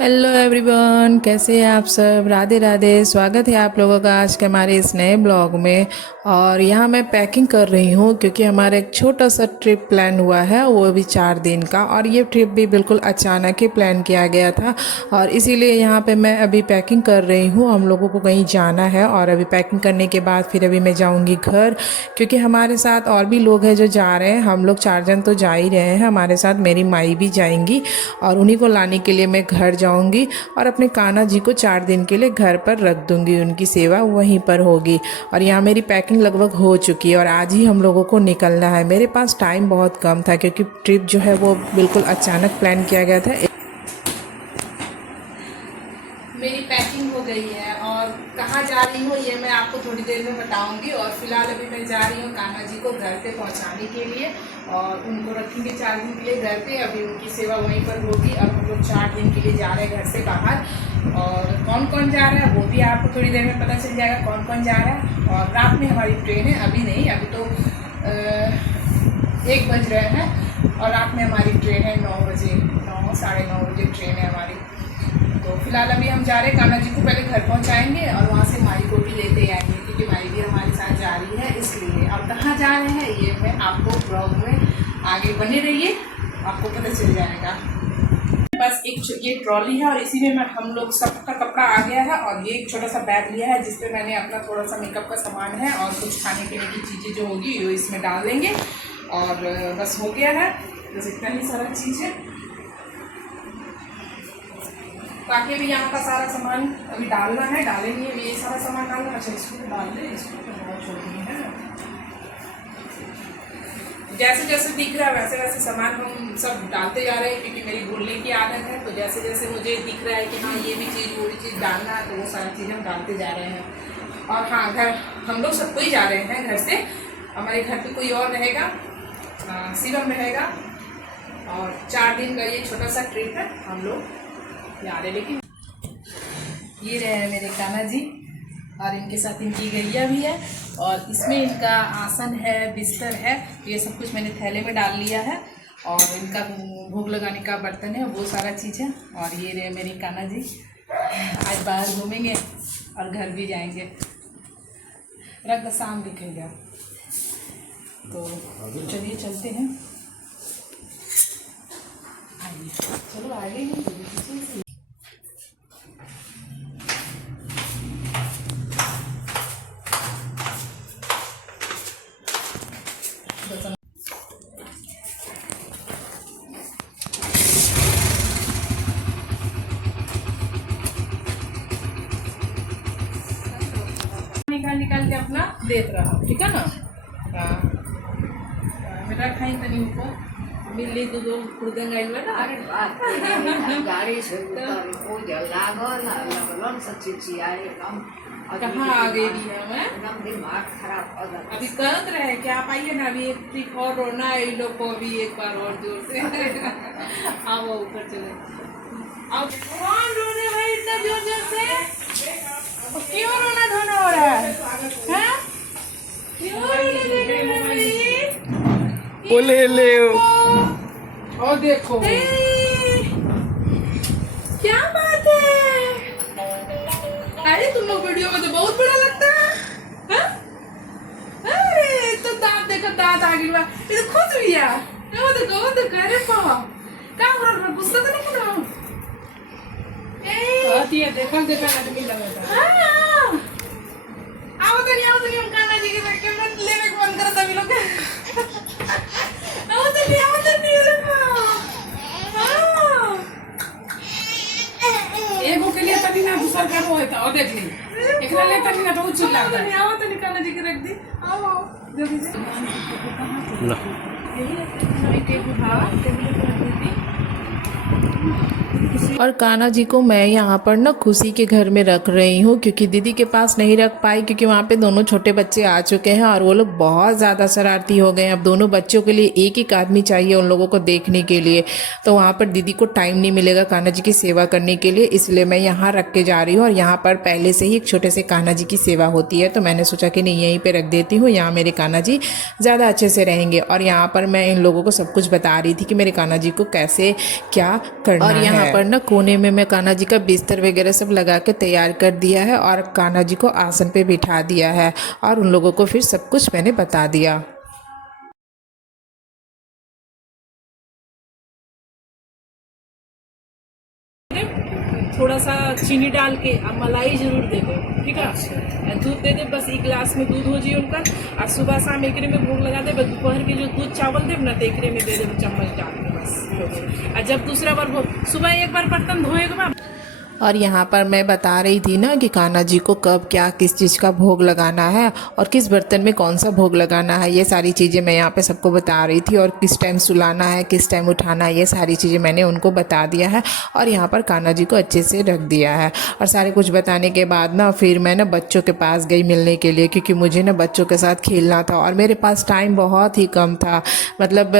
Hello everyone, कैसे हैं आप सब। राधे राधे। स्वागत है आप लोगों का आज के हमारे इस नए ब्लॉग में। और यहाँ मैं पैकिंग कर रही हूँ क्योंकि हमारा एक छोटा सा ट्रिप प्लान हुआ है, वो भी 4 दिन का। और ये ट्रिप भी बिल्कुल अचानक ही प्लान किया गया था और इसीलिए यहाँ पे मैं अभी पैकिंग कर रही हूँ। हम लोगों को कहीं जाना है और अभी पैकिंग करने के बाद फिर अभी मैं जाऊँगी घर, क्योंकि हमारे साथ और भी लोग हैं जो जा रहे हैं। हम लोग 4 जन तो जा ही रहे हैं, हमारे साथ मेरी माई भी जाएंगी और उन्हीं को लाने के लिए मैं घर जाऊंगी और अपने कान्हा जी को 4 दिन के लिए घर पर रख दूंगी, उनकी सेवा वहीं पर होगी। और यहाँ मेरी पैकिंग लगभग हो चुकी है और आज ही हम लोगों को निकलना है। मेरे पास टाइम बहुत कम था क्योंकि ट्रिप जो है वो बिल्कुल अचानक प्लान किया गया था। मेरी पैकिंग हो गई है और कहाँ जा रही हूँ ये मैं आपको थोड़ी देर में बताऊंगी। और फिलहाल अभी मैं जा रही हूँ कान्हा जी को घर पे पहुँचाने के लिए और उनको रखेंगे 4 दिन के लिए घर पे। अभी उनकी सेवा वहीं पर होगी और हम लोग 4 दिन के लिए जा रहे हैं घर से बाहर। और कौन कौन जा रहा है वो भी आपको थोड़ी देर में पता चल जाएगा कौन कौन जा रहा है। और रात में हमारी ट्रेन है, अभी नहीं, अभी तो 1 बज रहे हैं और रात में हमारी ट्रेन है 9 बजे, 9 साढ़े 9 बजे ट्रेन है हमारी। तो फिलहाल अभी हम जा रहे हैं कान्हा जी को पहले घर पहुंचाएंगे और वहाँ से माई को भी लेते आएंगे क्योंकि माई भी हमारे साथ जा रही है, इसलिए। अब कहाँ जा रहे हैं ये मैं आपको ब्लॉग में आगे बने रहिए, आपको पता चल जाएगा। बस ये ट्रॉली है और इसी में हम लोग सबका कपड़ा आ गया है और ये एक छोटा सा बैग लिया है जिसपे मैंने अपना थोड़ा सा मेकअप का सामान है और कुछ खाने पीने की चीज़ें जो होगी वो इसमें डाल देंगे और बस हो गया है। बस इतना ही सारा चीज़ है, बाकी भी यहाँ का सारा सामान अभी डालना है, डालेंगे ये सारा सामान डालना। अच्छा इसको डाल दे, इसको तो बहुत छोटी है। जैसे जैसे दिख रहा है वैसे वैसे सामान हम सब डालते जा रहे हैं क्योंकि मेरी भूलने की आदत है। तो जैसे जैसे मुझे दिख रहा है कि हाँ ये भी चीज़ वो भी चीज़ डालना है तो वो सारी चीज़ हम डालते जा रहे हैं। और हाँ, घर हम लोग सबको ही जा रहे हैं घर से। हमारे घर पे कोई और रहेगा, शिवम रहेगा और 4 दिन का ये छोटा सा ट्रिप है, हम लोग यार है। लेकिन ये रहे मेरे कान्हा जी और इनके साथ इनकी गैया भी है और इसमें इनका आसन है, बिस्तर है, ये सब कुछ मैंने थैले में डाल लिया है। और इनका भोग लगाने का बर्तन है, वो सारा चीज़ है। और ये रहे मेरे कान्हा जी, आज बाहर घूमेंगे और घर भी जाएंगे। रंग शाम दिखेगा तो चलिए चलते हैं, आइए चलो आगे ही। निकाल के अपना देख रहा, ठीक है ना। मेरा खाई तनी ऊपर मिली दो खुर्दन गाइल ना। अरे गाड़ी से कोई लागल लगलन सचिचियाए कम। कहाँ आ गई भी है मैं, एकदम दिमाग खराब हो जाता। अभी करत रहे क्या आप आइए ना, अभी एक ट्रिक और रोना है इन लोग को, अभी एक बार और जोर से। आओ ऊपर चले, आओ। कौन रोने भाई इतना जोर जोर से, क्यों रोना धोना हो रहा है? क्यों रोने लगे भाई? बोले ले और देखो क्या बात है। अरे तुम लोग वीडियो में तो बहुत बड़ा लगता है। अरे तो दांत देखो, दांत आ गई, ये तो खुश भी है। वो देखो अरे पापा क्या हो रहा है, गुस्सा तो नहीं कर रहा हूँ। देखो आदमी लगा आओ तो नहीं हम कान्हा जी के कैमरा लेने को मन करा सभी लोग। आओ तो नहीं एगो के लिए तभी ना दूसरा का वो होता और देख ली एकरा ले तभी ना तो चिल्ला तो नहीं। आओ तो नहीं कान्हा जी के रख दी, आओ जल्दी से ना यही टेबल, हाँ टेबल पे रख देती। और कान्हा जी को मैं यहाँ पर ना खुशी के घर में रख रही हूँ क्योंकि दीदी के पास नहीं रख पाई क्योंकि वहाँ पे दोनों छोटे बच्चे आ चुके हैं और वो लोग बहुत ज़्यादा शरारती हो गए हैं। अब दोनों बच्चों के लिए एक एक आदमी चाहिए उन लोगों को देखने के लिए, तो वहाँ पर दीदी को टाइम नहीं मिलेगा कान्हा जी की सेवा करने के लिए, इसलिए मैं यहाँ रख के जा रही हूँ। और यहाँ पर पहले से ही एक छोटे से कान्हा जी की सेवा होती है तो मैंने सोचा कि नहीं यहीं पर रख देती हूँ, यहाँ मेरे कान्हा जी ज़्यादा अच्छे से रहेंगे। और यहाँ पर मैं इन लोगों को सब कुछ बता रही थी कि मेरे कान्हा जी को कैसे क्या करना है। यहाँ पर ना कोने में मैं कान्हा जी का बिस्तर वगैरह सब लगा के तैयार कर दिया है और कान्हा जी को आसन पे बिठा दिया है और उन लोगों को फिर सब कुछ मैंने बता दिया। थोड़ा सा चीनी डाल के अब मलाई जरूर दे दो, ठीक है। दूध दे दे, बस एक गिलास में दूध हो जी उनका। और सुबह शाम एकरे में भोग लगा दे, दोपहर के जो दूध चावल दे ना तो एकरे में दे दे चम्मच डाल के बस। और जब दूसरा बार भोग, सुबह एक बार बर्तन धोएगा। और यहाँ पर मैं बता रही थी ना कि कान्हा जी को कब क्या किस चीज़ का भोग लगाना है और किस बर्तन में कौन सा भोग लगाना है, ये सारी चीज़ें मैं यहाँ पे सबको बता रही थी। और किस टाइम सुलाना है, किस टाइम उठाना है, ये सारी चीज़ें मैंने उनको बता दिया है। और यहाँ पर कान्हा जी को अच्छे से रख दिया है। और सारे कुछ बताने के बाद ना फिर मैं ना बच्चों के पास गई मिलने के लिए, क्योंकि मुझे ना बच्चों के साथ खेलना था और मेरे पास टाइम बहुत ही कम था। मतलब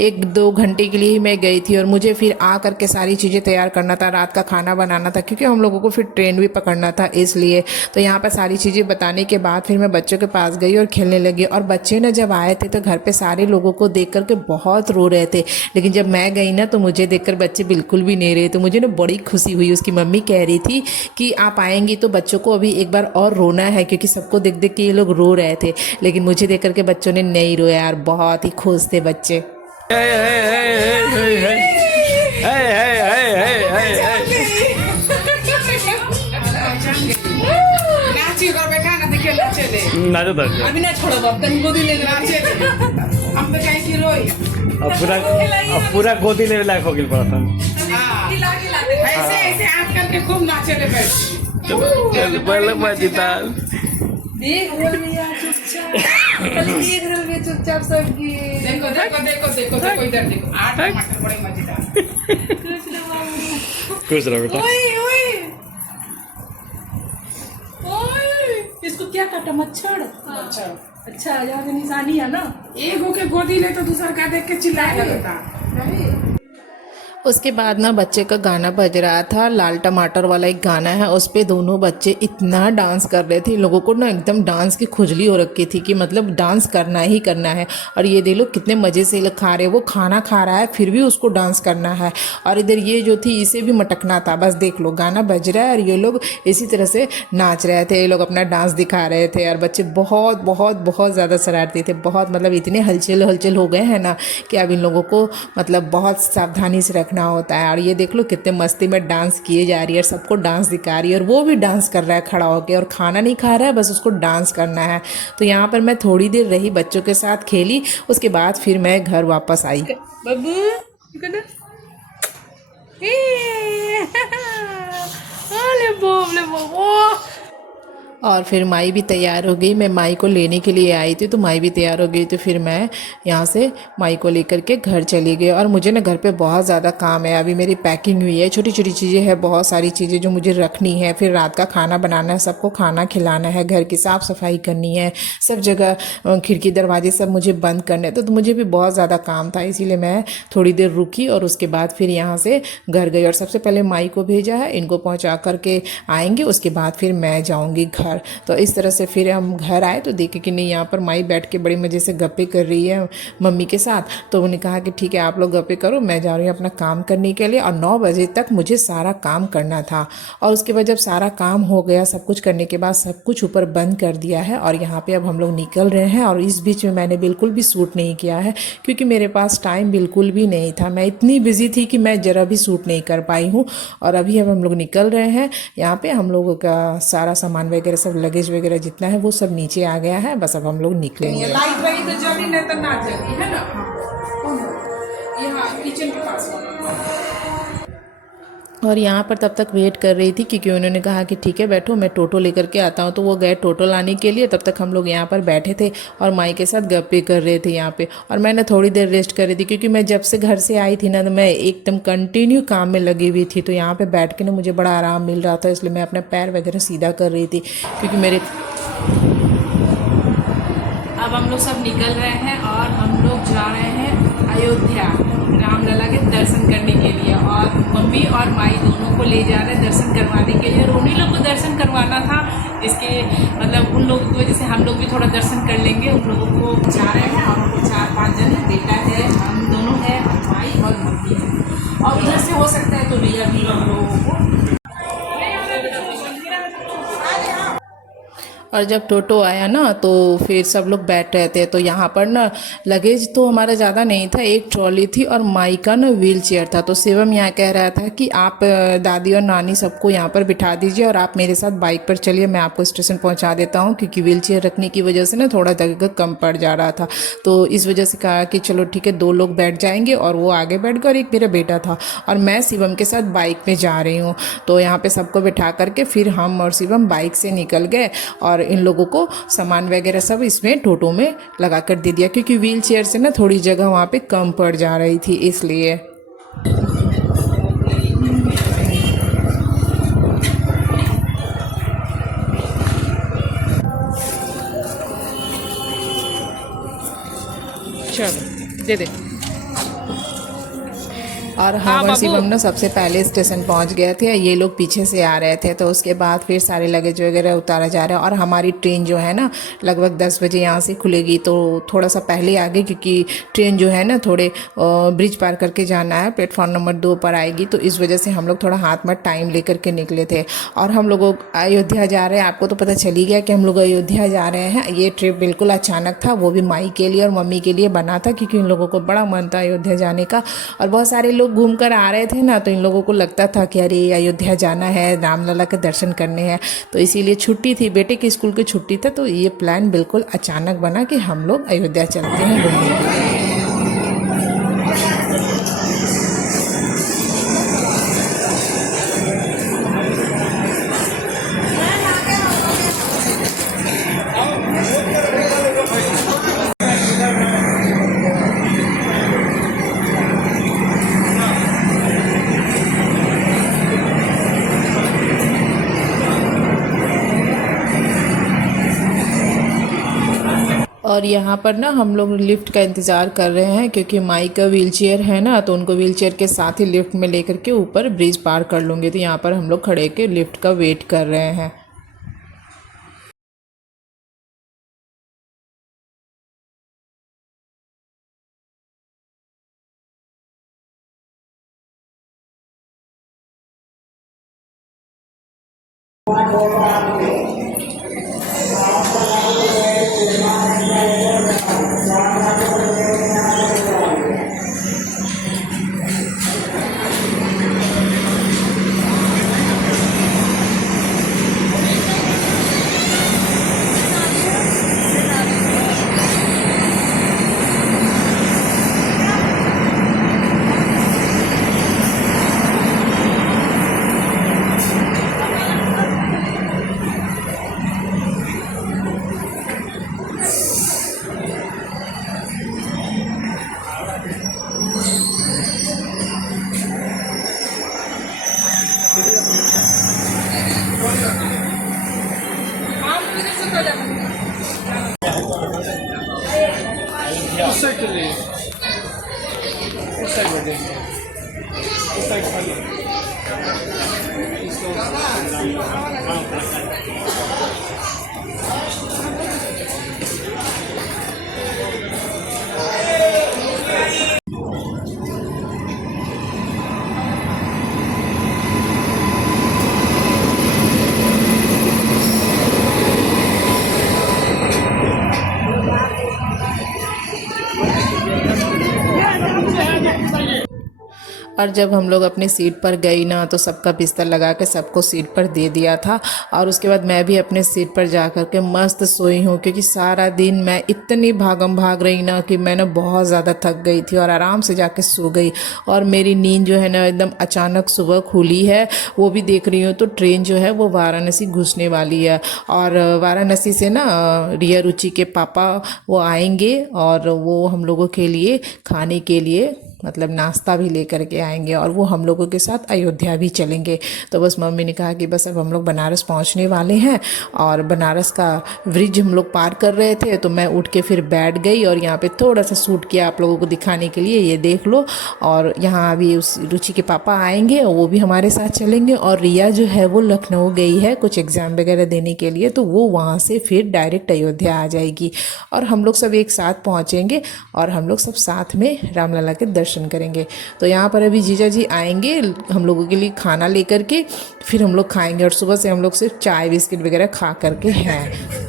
1-2 घंटे के लिए ही मैं गई थी और मुझे फिर आ करके सारी चीज़ें तैयार करना था, रात का खाना बनाना था, क्योंकि हम लोगों को फिर ट्रेन भी पकड़ना था इसलिए। तो यहाँ पर सारी चीज़ें बताने के बाद फिर मैं बच्चों के पास गई और खेलने लगी। और बच्चे ना जब आए थे तो घर पे सारे लोगों को देख करके बहुत रो रहे थे, लेकिन जब मैं गई ना तो मुझे देखकर बच्चे बिल्कुल भी नहीं रहे। तो मुझे ना बड़ी खुशी हुई। उसकी मम्मी कह रही थी कि आप आएंगी तो बच्चों को अभी एक बार और रोना है, क्योंकि सबको देख देख के ये लोग रो रहे थे, लेकिन मुझे देख करके बच्चों ने नहीं रोया यार, बहुत ही खुश थे बच्चे। नाचो तो अभी ना छोड़ो बाप, तन गोदी ले नाचे हम पे काहे की रोई। अब पूरा गोदी लेवे लायक हो गेल पड़ता। ऐसे ऐसे आंख करके खूब नाचे ले बैठ। पहले मजेदा देख बोल लिया चुपचाप, खाली देख रहे हो चुपचाप सबकी। देखो देखो देखो देखो देखो इधर देखो, 8 टमाटर बड़े मजेदार। खुश रहो बेटा। ओए ओए ओए, इसको क्या काटा? मच्छर। अच्छा यहाँ की निशानी है ना। एक होके गोदी ले तो दूसरा का देख के चिल्लाए लगता। उसके बाद ना बच्चे का गाना बज रहा था, लाल टमाटर वाला एक गाना है, उस पे दोनों बच्चे इतना डांस कर रहे थे, लोगों को ना एकदम डांस की खुजली हो रखी थी कि मतलब डांस करना ही करना है। और ये देख लो कितने मज़े से लोग खा रहे हैं, वो खाना खा रहा है फिर भी उसको डांस करना है। और इधर ये जो थी इसे भी मटकना था, बस देख लो गाना बज रहा है और ये लोग इसी तरह से नाच रहे थे, ये लोग अपना डांस दिखा रहे थे। और बच्चे बहुत बहुत बहुत ज़्यादा शरारती थे, बहुत मतलब इतने हलचल हलचल हो गए हैं ना कि अब इन लोगों को मतलब बहुत सावधानी से रखना होता है। और ये देख लो कितने मस्ती में डांस किए जा रही है और सबको डांस दिखा रही है, और वो भी डांस कर रहा है खड़ा होकर, और खाना नहीं खा रहा है, बस उसको डांस करना है। तो यहाँ पर मैं थोड़ी देर रही, बच्चों के साथ खेली, उसके बाद फिर मैं घर वापस आई। बाबू और फिर माई भी तैयार हो गई, मैं माई को लेने के लिए आई थी, तो माई भी तैयार हो गई, तो फिर मैं यहाँ से माई को लेकर के घर चली गई। और मुझे ना घर पे बहुत ज़्यादा काम है, अभी मेरी पैकिंग हुई है, छोटी छोटी चीज़ें हैं, बहुत सारी चीज़ें जो मुझे रखनी है, फिर रात का खाना बनाना है, सबको खाना खिलाना है, घर की साफ़ सफाई करनी है, सब जगह खिड़की दरवाजे सब मुझे बंद करने, तो मुझे भी बहुत ज़्यादा काम था, इसीलिए मैं थोड़ी देर रुकी और उसके बाद फिर यहाँ से घर गई। और सबसे पहले माई को भेजा है, इनको पहुँचा करके आएंगे, उसके बाद फिर मैं जाऊँगी घर। तो इस तरह से फिर हम घर आए तो देखे कि नहीं यहाँ पर माई बैठ के बड़ी मज़े से गप्पे कर रही है मम्मी के साथ। तो उन्होंने कहा कि ठीक है आप लोग गप्पे करो, मैं जा रही हूँ अपना काम करने के लिए। और 9 बजे तक मुझे सारा काम करना था। और उसके बाद जब सारा काम हो गया, सब कुछ करने के बाद सब कुछ ऊपर बंद कर दिया है और यहाँ पर अब हम लोग निकल रहे हैं। और इस बीच में मैंने बिल्कुल भी शूट नहीं किया है, क्योंकि मेरे पास टाइम बिल्कुल भी नहीं था, मैं इतनी बिजी थी कि मैं ज़रा भी शूट नहीं कर पाई हूँ। और अभी अब हम लोग निकल रहे हैं। यहाँ पे हम लोगों का सारा सामान वगैरह सब लगेज वगैरह जितना है वो सब नीचे आ गया है, बस अब हम लोग निकलेंगे। लाइट रही तो जली, नहीं तो ना जली, है ना। यहाँ किचन के पास। और यहाँ पर तब तक वेट कर रही थी, क्योंकि उन्होंने कहा कि ठीक है बैठो, मैं टोटो लेकर के आता हूँ। तो वो गए टोटो लाने के लिए, तब तक हम लोग यहाँ पर बैठे थे और माई के साथ गप्पे कर रहे थे यहाँ पे। और मैंने थोड़ी देर रेस्ट कर रही थी, क्योंकि मैं जब से घर से आई थी ना तो मैं एकदम कंटिन्यू काम में लगी हुई थी। तो यहाँ पर बैठ के ना मुझे बड़ा आराम मिल रहा था, इसलिए मैं अपना पैर वगैरह सीधा कर रही थी, क्योंकि मेरे अब हम लोग सब निकल रहे हैं और हम लोग जा रहे हैं अयोध्या रामलला के दर्शन करने के लिए। और मम्मी और माई दोनों को ले जा रहे हैं दर्शन करवाने के लिए। और उन्हीं लोग को दर्शन करवाना था, इसके मतलब उन लोगों की वजह से हम लोग भी थोड़ा दर्शन कर लेंगे। उन लोगों को जा रहे हैं और 4-5 जन है, बेटा है, हम दोनों है, माई और मम्मी है। और उधर से हो सकता है तो रिया भी हम लोगों को। और जब टोटो आया ना तो फिर सब लोग बैठ रहे थे। तो यहाँ पर ना लगेज तो हमारा ज़्यादा नहीं था, एक ट्रॉली थी और माई का ना व्हील चेयर था। तो शिवम यहाँ कह रहा था कि आप दादी और नानी सबको यहाँ पर बिठा दीजिए और आप मेरे साथ बाइक पर चलिए, मैं आपको स्टेशन पहुँचा देता हूँ, क्योंकि व्हील चेयर रखने की वजह से ना थोड़ा जगह कम पड़ जा रहा था। तो इस वजह से कहा कि चलो ठीक है, 2 लोग बैठ जाएंगे। और वो आगे बैठ गए और एक मेरा बेटा था और मैं शिवम के साथ बाइक में जा रही हूँ। तो यहाँ पे सबको बिठा करके फिर हम और शिवम बाइक से निकल गए और इन लोगों को सामान वगैरह सब इसमें टोटो में लगा कर दे दिया, क्योंकि व्हील चेयर से ना थोड़ी जगह वहाँ पे कम पड़ जा रही थी इसलिए। चलो दे दे। और हम और शिवम ना सबसे पहले स्टेशन पहुंच गए थे, ये लोग पीछे से आ रहे थे। तो उसके बाद फिर सारे लगेज वगैरह उतारा जा रहा है। और हमारी ट्रेन जो है ना लगभग 10 बजे यहाँ से खुलेगी, तो थोड़ा सा पहले आ गए, क्योंकि ट्रेन जो है ना थोड़े ब्रिज पार करके जाना है, प्लेटफॉर्म नंबर 2 पर आएगी। तो इस वजह से हम लोग थोड़ा हाथ में टाइम लेकर के निकले थे। और हम लोग अयोध्या जा रहे हैं, आपको तो पता चल ही गया कि हम लोग अयोध्या जा रहे हैं। ये ट्रिप बिल्कुल अचानक था, वो भी माई के लिए और मम्मी के लिए बना था, क्योंकि इन लोगों को बड़ा मन था अयोध्या जाने का। और बहुत सारे लोग घूम कर आ रहे थे ना, तो इन लोगों को लगता था कि अरे अयोध्या जाना है, रामलला के दर्शन करने हैं। तो इसीलिए छुट्टी थी, बेटे की स्कूल की छुट्टी था, तो ये प्लान बिल्कुल अचानक बना कि हम लोग अयोध्या चलते हैं घूमने के लिए। और यहाँ पर ना हम लोग लिफ्ट का इंतज़ार कर रहे हैं, क्योंकि माई का व्हील चेयर है ना, तो उनको व्हील चेयर के साथ ही लिफ्ट में लेकर के ऊपर ब्रिज पार कर लूँगी। तो यहाँ पर हम लोग खड़े के लिफ्ट का वेट कर रहे हैं। उस साइड चलिए, उस साइड बैठेंगे, उस साइड खाली और जब हम लोग अपनी सीट पर गई ना, तो सबका बिस्तर लगा के सबको सीट पर दे दिया था। और उसके बाद मैं भी अपने सीट पर जा कर के मस्त सोई हूँ, क्योंकि सारा दिन मैं इतनी भागम भाग रही ना कि मैं ना बहुत ज़्यादा थक गई थी और आराम से जाके सो गई। और मेरी नींद जो है ना एकदम अचानक सुबह खुली है, वो भी देख रही हूँ तो ट्रेन जो है वो वाराणसी घुसने वाली है। और वाराणसी से ना रिया रुचि के पापा वो आएंगे और वो हम लोगों के लिए खाने के लिए मतलब नाश्ता भी लेकर के आएंगे, और वो हम लोगों के साथ अयोध्या भी चलेंगे। तो बस मम्मी ने कहा कि बस अब हम लोग बनारस पहुंचने वाले हैं, और बनारस का ब्रिज हम लोग पार कर रहे थे, तो मैं उठ के फिर बैठ गई और यहाँ पे थोड़ा सा शूट किया आप लोगों को दिखाने के लिए, ये देख लो। और यहाँ अभी उस रुचि के पापा आएंगे और वो भी हमारे साथ चलेंगे। और रिया जो है वो लखनऊ गई है कुछ एग्ज़ाम वगैरह देने के लिए, तो वो वहाँ से फिर डायरेक्ट अयोध्या आ जाएगी और हम लोग सब एक साथ पहुँचेंगे और हम लोग सब साथ में रामलला के दर्शन दर्शन करेंगे। तो यहाँ पर अभी जीजा जी आएंगे हम लोगों के लिए खाना लेकर के, फिर हम लोग खाएंगे। और सुबह से हम लोग सिर्फ चाय बिस्किट वगैरह खा करके हैं।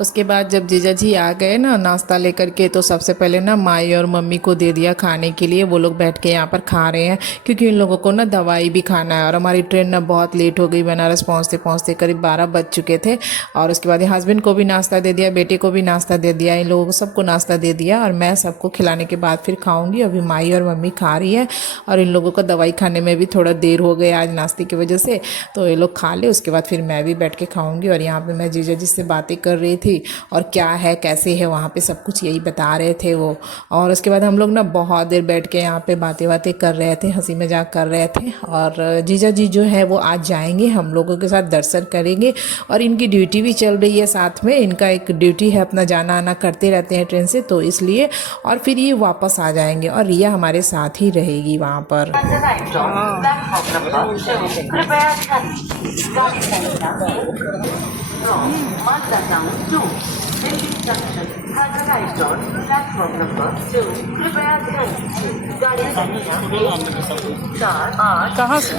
उसके बाद जब जीजा जी आ गए ना नाश्ता लेकर के, तो सबसे पहले ना माई और मम्मी को दे दिया खाने के लिए। वो लोग बैठ के यहाँ पर खा रहे हैं क्योंकि इन लोगों को ना दवाई भी खाना है। और हमारी ट्रेन ना बहुत लेट हो गई, बनारस पहुँचते पहुँचते करीब 12 बज चुके थे। और उसके बाद हस्बैंड को भी नाश्ता दे दिया, बेटे को भी नाश्ता दे दिया, इन लोगों को सबको नाश्ता दे दिया। और मैं सबको खिलाने के बाद फिर खाऊँगी। अभी माई और मम्मी खा रही है और इन लोगों को दवाई खाने में भी थोड़ा देर हो गया आज नाश्ते की वजह से, तो ये लोग खा ले। उसके बाद फिर मैं भी बैठ के खाऊँगी। और यहाँ पर मैं जीजा जी से बातें कर रही थी और क्या है कैसे है वहाँ पे सब कुछ यही बता रहे थे वो। और उसके बाद हम लोग ना बहुत देर बैठ के यहाँ पे बातें कर रहे थे, हंसी मजाक कर रहे थे। और जीजा जी जो है वो आज जाएंगे, हम लोगों के साथ दर्शन करेंगे। और इनकी ड्यूटी भी चल रही है साथ में, इनका एक ड्यूटी है, अपना जाना आना करते रहते हैं ट्रेन से, तो इसलिए। और फिर ये वापस आ जाएंगे और रिया हमारे साथ ही रहेगी वहाँ पर। कहाँ से?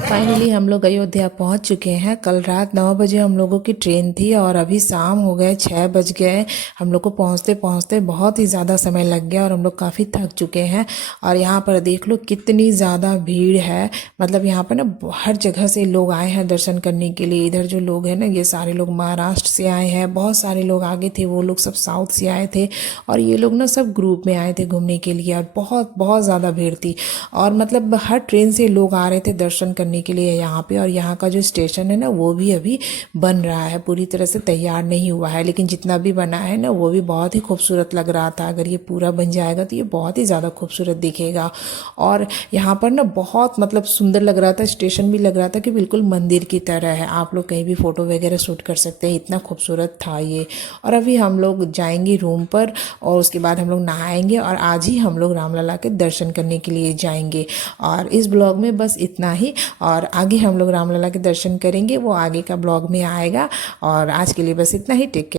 फाइनली हम लोग अयोध्या पहुंच चुके हैं। कल रात 9 बजे हम लोगों की ट्रेन थी और अभी शाम हो गए, 6 बज गए। हम लोग को पहुंचते पहुंचते बहुत ही ज़्यादा समय लग गया और हम लोग काफ़ी थक चुके हैं। और यहाँ पर देख लो कितनी ज़्यादा भीड़ है। मतलब यहाँ पर ना हर जगह से लोग आए हैं दर्शन करने के लिए। इधर जो लोग हैं ना, ये सारे लोग महाराष्ट्र से आए हैं, बहुत सारे लोग आगे थे, वो लोग सब साउथ से आए थे। और ये लोग ना सब ग्रुप में आए थे घूमने के लिए। और बहुत बहुत ज़्यादा भीड़ थी। और मतलब हर ट्रेन से लोग आ रहे थे दर्शन करने के लिए यहाँ पे। और यहाँ का जो स्टेशन है ना वो भी अभी बन रहा है, पूरी तरह से तैयार नहीं हुआ है, लेकिन जितना भी बना है ना वो भी बहुत ही खूबसूरत लग रहा था। अगर ये पूरा बन जाएगा तो ये बहुत ही ज़्यादा खूबसूरत दिखेगा। और यहाँ पर ना बहुत मतलब सुंदर लग रहा था, स्टेशन भी लग रहा था कि बिल्कुल मंदिर की तरह है। आप लोग कहीं भी फ़ोटो वगैरह शूट कर सकते हैं, इतना खूबसूरत था ये। और अभी हम लोग जाएंगे रूम पर और उसके बाद हम लोग नहाएंगे और आज ही हम लोग रामलला के दर्शन करने के लिए जाएंगे। और इस ब्लॉग में बस इतना ही। और आगे हम लोग रामलला के दर्शन करेंगे, वो आगे का ब्लॉग में आएगा। और आज के लिए बस इतना ही। Take care.